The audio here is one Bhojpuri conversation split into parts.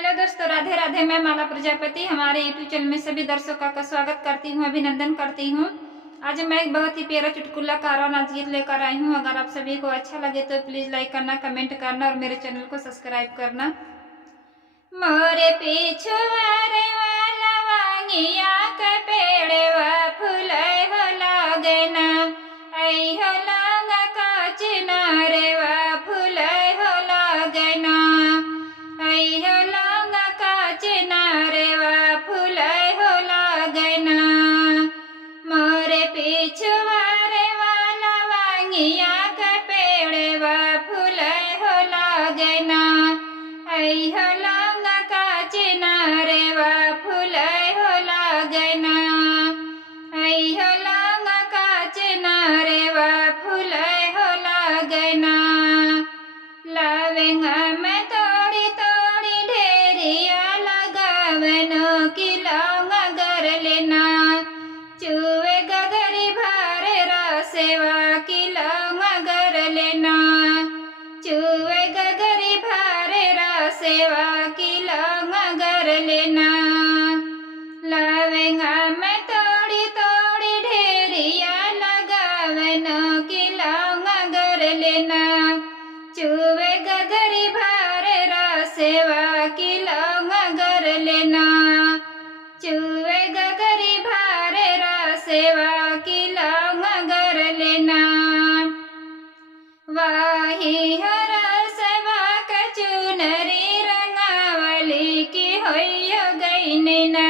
हेलो दोस्तों, राधे राधे। मैं माला प्रजापति हमारे यूट्यूब चैनल में सभी दर्शकों का स्वागत करती हूँ, अभिनंदन करती हूँ। आज मैं एक बहुत ही प्यारा चुटकुला कारवा नाच गीत लेकर आई हूँ। अगर आप सभी को अच्छा लगे तो प्लीज लाइक करना, कमेंट करना और मेरे चैनल को सब्सक्राइब करना। मोरे पिछुआरे वाला वांगिया के पेड़वा फुलै हो लागेना, ऐ हो लांगा का चिनारेवा फुलै हो लागेना, ऐ हो लांगा का चिनारेवा फुलै हो लागेना। मोरे पिछुआरे वाला वांगिया के पेड़वा फुलै हो लागेना, ऐ हो लांगा का चिनारेवा फुलै हो लागेना, ऐ हो लांगा का चिनारेवा फुलै हो लागेना। लावेंगा मैं तोड़ी तोड़ी ढेरिया लगावनो की लौंगा गर लेना, चुवे गगरी भारे रासेवा की लौंगा गर लेना, चुवे गगरी भारे रासेवा की लौंगा गर लेना। लावेंगा मैं तोड़ी तोड़ी ढेरिया लगावनो की लौंगा गर लेना, चुवे गगरी भारे रासेवा की लौंगा गर लेना, चुवे गगरी भारे रासेवा की लौंगा गर लेना। वाही हरा सेवा के चुनरी रंगावली की होइयो गईना,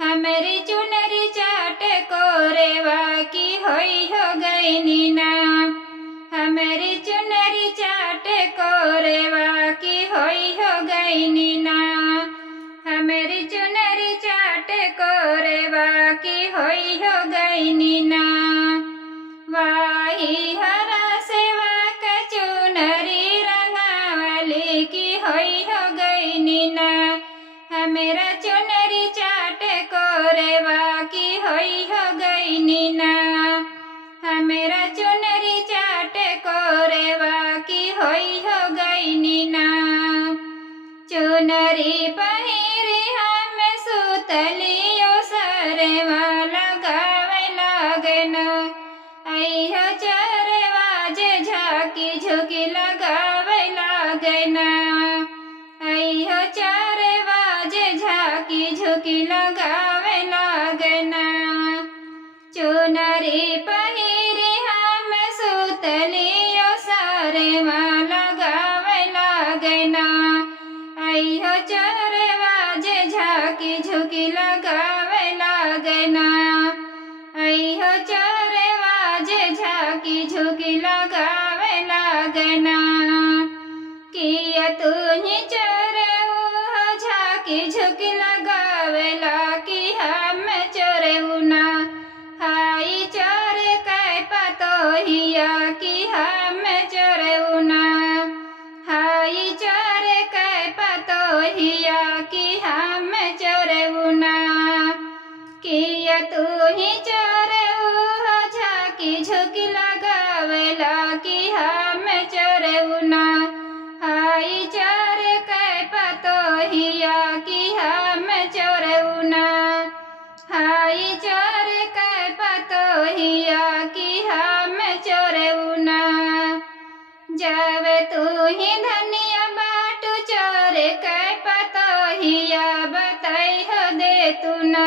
हमारी चुनरी चाट कोरेवा की होइयो गईना, हमारी चुनरी चाट कोरेवा की होइयो गईना, हमारी चुनरी चाट कोरेवा की होइयो गईना। वाही हरा सेवा के चुनरी रंगावली की होइयो गईना, हमेरा चुनरी चाट कोरेवा की होइयो गईना, हमेरा चुनरी चाट कोरेवा की होइयो गईना। चुनरी पहिरी हम सुतलियो सरवा लगावे लागना, ऐहो चरवा जे झाकी झुकी लगावे लागना, ऐहो चरवा जे झाकी झुकी लगावे लागना। चुनरी पहिरी हम सुतलियो सरवा लगावे लागना, ऐहो चरवा जे झाकी झुकी लगावे लागना, ऐहो चरवा जे झाकी झुकी लगावे लागना। किया तुही चोरेऊ झाकी झुकी लगावेला कि हम चोरेऊ ना, हाई चोरे कै पतोहिया कि हम चोरेऊ ना, हाई चोरे कै पतोहिया कि हम चोरेऊ ना। किया तुही चोरेऊ झाकी झुकी लगावेला कि हम चोरेऊ ना, हाई चोरे कै पतोहिया कि हम चोरेऊ ना, हाई चोरे कै पतोहिया कि हम चोरेऊ ना। जब तुही धनिया बाटू चोरे कै पतोहिया बतैहो दे तू ना,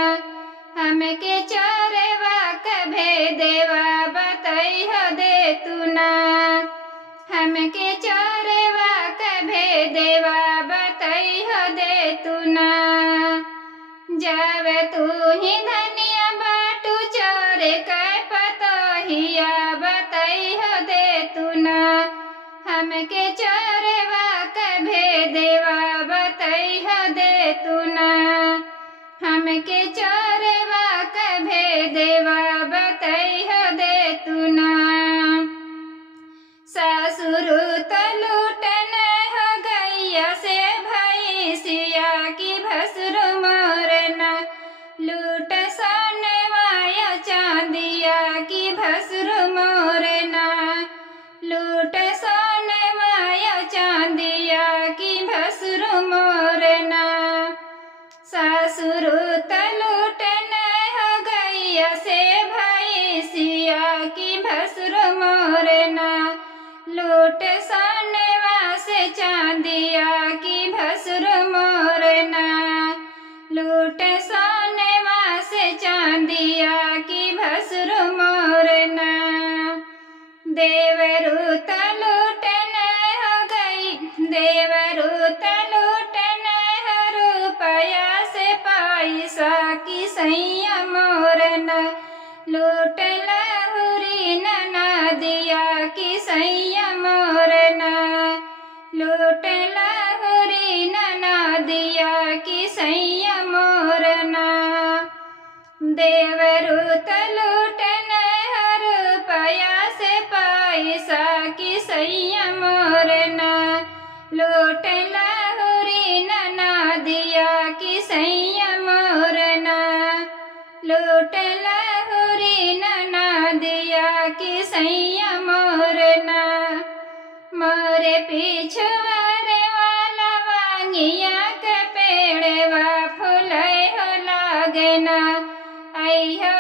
हमके चोरेवा के भेदेवा बतैहो दे तू ना, हमके चोरेवा के भेदेवा बतैहो दे तू ना। जब तुही धनिया बाटू चोरे कै पतोहिया बतैहो दे तू ना, हमके चोरेवा के भेदेवा बतैहो दे तू ना, हमके चोरेवा के भेदेवा बतैहो दे तू ना। ससुर तो लूटन हो गैया से भैंसिया की भसुर मोरना, लूट सोनवाया चांदिया की भसुर मोरना, लूट सोनवाया चांदिया की भसुर मोरना। भसुर मोरना लूट सोनवा से चांदिया की भसुर मोरना देवरू त लूटने हो गई देवरू त लूटने हो रुपया से पैसा की सैया मोरना लूट लहुरी ननदिया की सैया मोरना लूट लहुरी ननदिया की सैया मोरना देवरू त लूटने हो रुपया से पैसा की सैया मोरना लूट लहुरी ननदिया की सैया मोरना लूट लहुरी ननदिया की सैया मोरना मोरे पिछवारे वाला वांगिया के पेड़वा फूले हो लागना आई हो